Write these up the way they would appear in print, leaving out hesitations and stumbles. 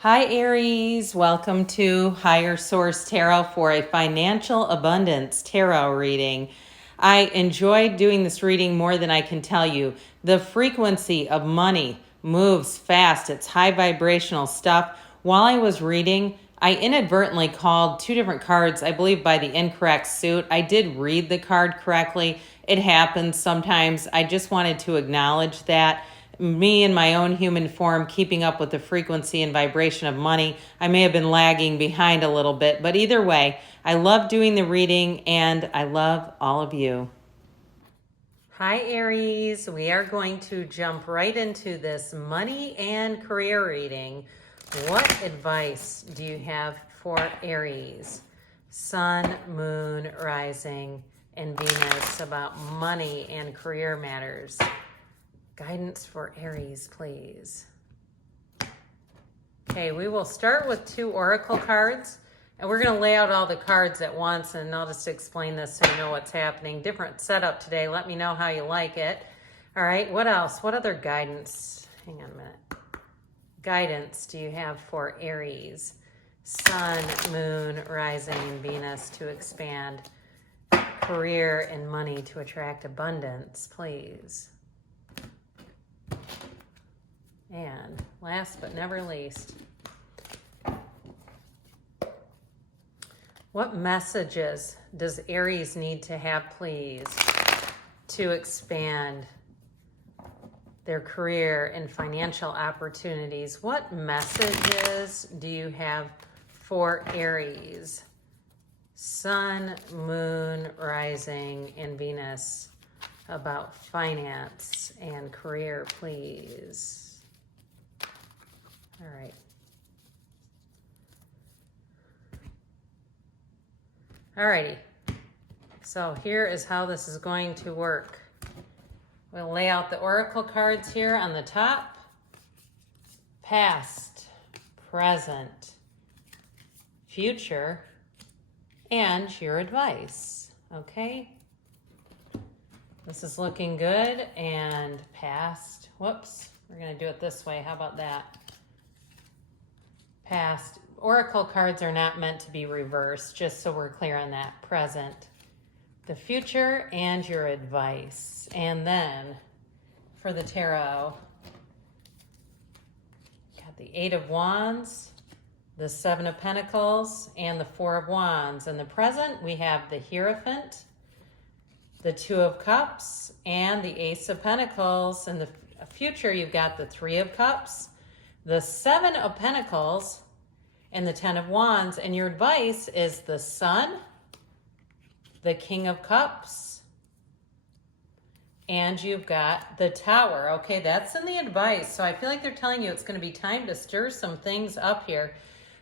Hi, Aries. Welcome to Higher Source Tarot for a financial abundance tarot reading. I enjoyed doing this reading more than I can tell you. The frequency of money moves fast. It's high vibrational stuff. While I was reading, I inadvertently called two different cards, I believe by the incorrect suit. I did read the card correctly. It happens sometimes. I just wanted to acknowledge that me in my own human form keeping up with the frequency and vibration of money. I may have been lagging behind a little bit, but either way, I love doing the reading and I love all of you. Hi, Aries. We are going to jump right into this money and career reading. What advice do you have for Aries? Sun, moon, rising, and Venus about money and career matters. Guidance for Aries, please. Okay, we will start with two oracle cards, and we're going to lay out all the cards at once, and I'll just explain this so you know what's happening. Different setup today. Let me know how you like it. All right, what else? What other guidance? Hang on a minute. Guidance do you have for Aries? Sun, moon, rising, and Venus to expand. Career and money to attract abundance, please. And last but never least, what messages does Aries need to have, please, to expand their career and financial opportunities? What messages do you have for Aries? Sun, moon, rising, and Venus about finance and career, please. All right. All righty. So here is how this is going to work. We'll lay out the oracle cards here on the top. Past, present, future, and your advice. Okay? This is looking good. And past, whoops, we're going to do it this way. How about that? Past. Oracle cards are not meant to be reversed, just so we're clear on that. Present, the future, and your advice. And then for the tarot, got the Eight of Wands, the Seven of Pentacles, and the Four of Wands. In the present, we have the Hierophant, the Two of Cups, and the Ace of Pentacles. In the future, you've got the Three of Cups, the Seven of Pentacles, and the Ten of Wands. And your advice is the Sun, the King of Cups, and you've got the Tower. Okay, that's in the advice. So I feel like they're telling you it's going to be time to stir some things up here.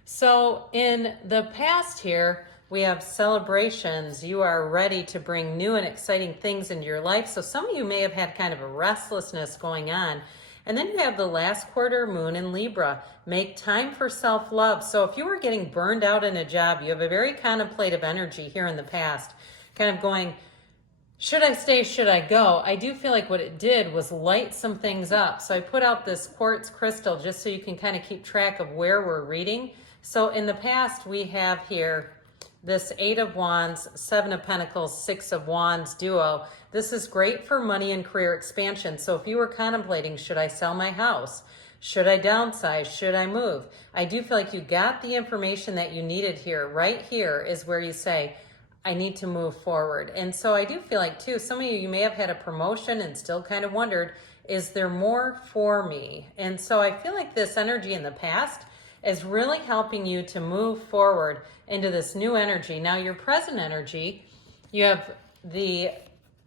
So in the past here, we have celebrations. You are ready to bring new and exciting things into your life. So some of you may have had kind of a restlessness going on. And then you have the last quarter moon in Libra. Make time for self-love. So if you were getting burned out in a job, you have a very contemplative energy here in the past, kind of going, should I stay, should I go? I do feel like what it did was light some things up. So I put out this quartz crystal just so you can kind of keep track of where we're reading. So in the past, we have here this Eight of Wands, Seven of Pentacles, Six of Wands duo. This is great for money and career expansion. So if you were contemplating, should I sell my house? Should I downsize? Should I move? I do feel like you got the information that you needed here. Right here is where you say, I need to move forward. And so I do feel like too, some of you may have had a promotion and still kind of wondered, is there more for me? And so I feel like this energy in the past is really helping you to move forward into this new energy. Now your present energy, you have the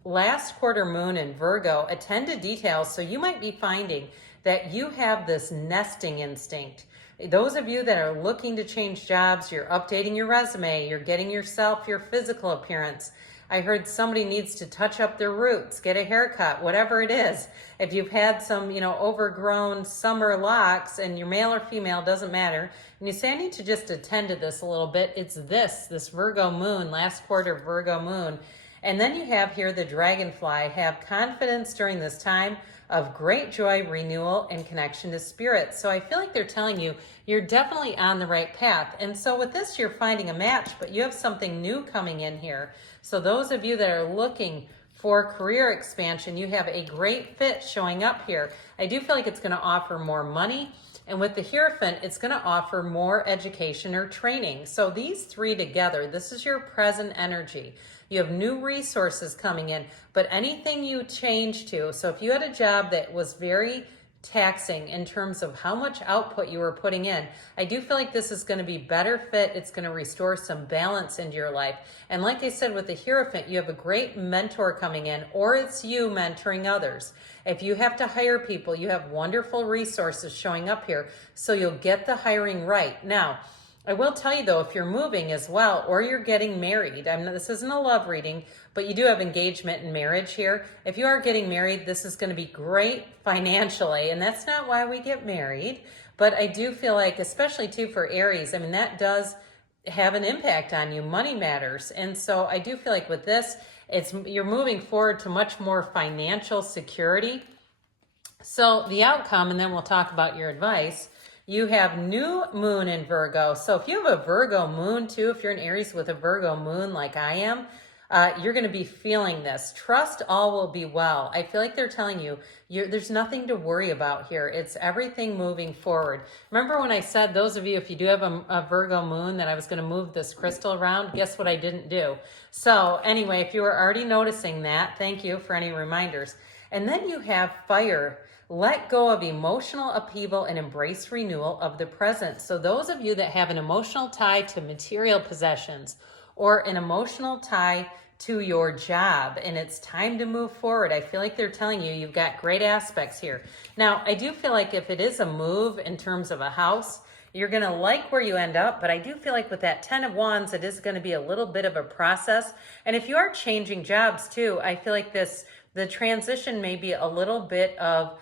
last quarter moon in Virgo. Attend to details. So you might be finding that you have this nesting instinct. Those of you that are looking to change jobs, you're updating your resume, you're getting yourself your physical appearance. I heard somebody needs to touch up their roots, get a haircut, whatever it is. If you've had some, overgrown summer locks, and you're male or female, doesn't matter, and you say, I need to just attend to this a little bit, it's this Virgo moon, last quarter Virgo moon. And then you have here the dragonfly. Have confidence during this time. of great joy, renewal, and connection to spirit. So I feel like they're telling you you're definitely on the right path. And so with this, you're finding a match, but you have something new coming in here. So those of you that are looking for career expansion, you have a great fit showing up here. I do feel like it's going to offer more money. And with the Hierophant, it's going to offer more education or training. So these three together, this is your present energy. You have new resources coming in, but anything you change to, so if you had a job that was very taxing in terms of how much output you were putting in, I do feel like this is going to be better fit. It's going to restore some balance into your life. And like I said, with the Hierophant, you have a great mentor coming in, or it's you mentoring others. If you have to hire people, you have wonderful resources showing up here, so you'll get the hiring right. Now, I will tell you though, if you're moving as well, or you're getting married, this isn't a love reading, but you do have engagement and marriage here. If you are getting married, this is going to be great financially, and that's not why we get married. But I do feel like, especially too for Aries, that does have an impact on you. Money matters. And so I do feel like with this, you're moving forward to much more financial security. So the outcome, and then we'll talk about your advice. You have new moon in Virgo. So if you have a Virgo moon too, if you're an Aries with a Virgo moon like I am, you're going to be feeling this. Trust all will be well. I feel like they're telling you, there's nothing to worry about here. It's everything moving forward. Remember when I said, those of you, if you do have a Virgo moon, that I was going to move this crystal around? Guess what I didn't do? So anyway, if you were already noticing that, thank you for any reminders. And then you have fire. Let go of emotional upheaval and embrace renewal of the present. So those of you that have an emotional tie to material possessions or an emotional tie to your job and it's time to move forward, I feel like they're telling you you've got great aspects here. Now, I do feel like if it is a move in terms of a house, you're going to like where you end up, but I do feel like with that 10 of Wands, it is going to be a little bit of a process. And if you are changing jobs too, I feel like the transition may be a little bit of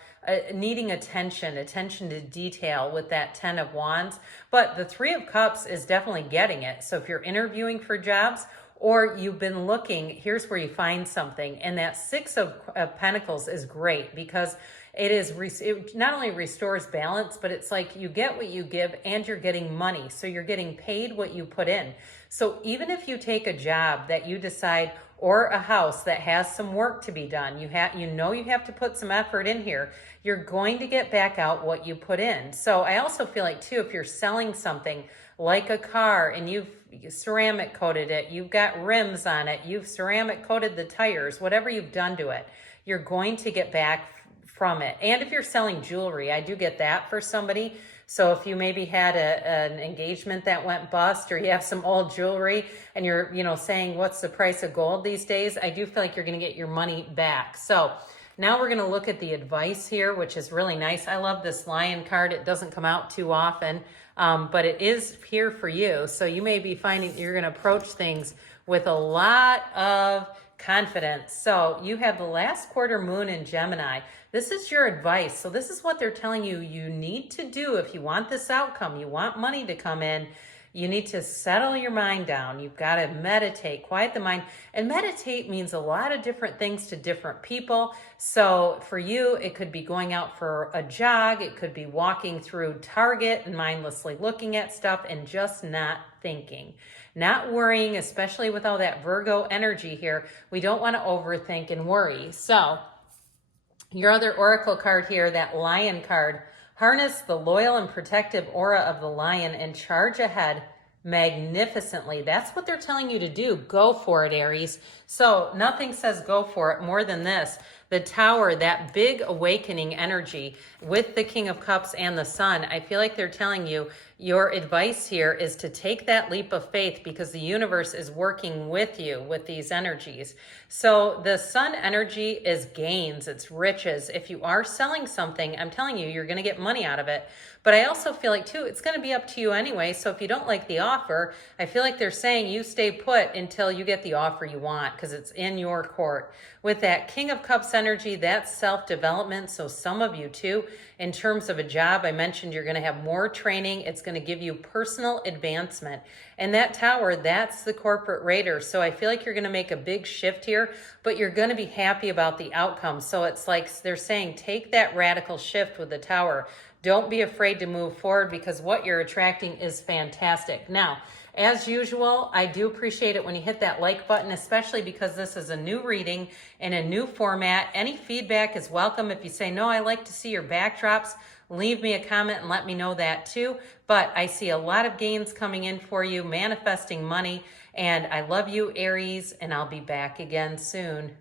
needing attention to detail with that 10 of Wands, but the 3 of Cups is definitely getting it. So if you're interviewing for jobs or you've been looking, here's where you find something. And that 6 of Pentacles is great because it not only restores balance, but it's like you get what you give and you're getting money. So you're getting paid what you put in. So even if you take a job that you decide, or a house that has some work to be done, you have to put some effort in here, you're going to get back out what you put in. So I also feel like too, if you're selling something like a car and you've ceramic coated it, you've got rims on it, you've ceramic coated the tires, whatever you've done to it, you're going to get back from it. And if you're selling jewelry, I do get that for somebody. So if you maybe had an engagement that went bust, or you have some old jewelry and you're, saying what's the price of gold these days, I do feel like you're going to get your money back. So now we're going to look at the advice here, which is really nice. I love this Lion card. It doesn't come out too often, but it is here for you. So you may be finding you're going to approach things with a lot of confidence. So you have the last quarter moon in Gemini. This is your advice. So this is what they're telling you you need to do if you want this outcome. You want money to come in. You need to settle your mind down. You've got to meditate, quiet the mind. And meditate means a lot of different things to different people. So for you, it could be going out for a jog. It could be walking through Target and mindlessly looking at stuff and just not thinking. Not worrying, especially with all that Virgo energy here. We don't want to overthink and worry. So your other oracle card here, that Lion card, harness the loyal and protective aura of the lion and charge ahead magnificently. That's what they're telling you to do. Go for it, Aries. So nothing says go for it more than this. The Tower, that big awakening energy with the King of Cups and the Sun, I feel like they're telling you your advice here is to take that leap of faith because the universe is working with you with these energies. So the Sun energy is gains, it's riches. If you are selling something, I'm telling you, you're going to get money out of it. But I also feel like, too, it's going to be up to you anyway. So if you don't like the offer, I feel like they're saying you stay put until you get the offer you want because it's in your court. With that King of Cups energy, that's self-development. So some of you too, in terms of a job, I mentioned you're going to have more training. It's going to give you personal advancement. And that Tower, that's the corporate raider. So I feel like you're going to make a big shift here, but you're going to be happy about the outcome. So it's like they're saying, take that radical shift with the Tower. Don't be afraid to move forward, because what you're attracting is fantastic. Now, as usual, I do appreciate it when you hit that like button, especially because this is a new reading in a new format. Any feedback is welcome. If you say, no, I like to see your backdrops, leave me a comment and let me know that too. But I see a lot of gains coming in for you, manifesting money, and I love you, Aries, and I'll be back again soon.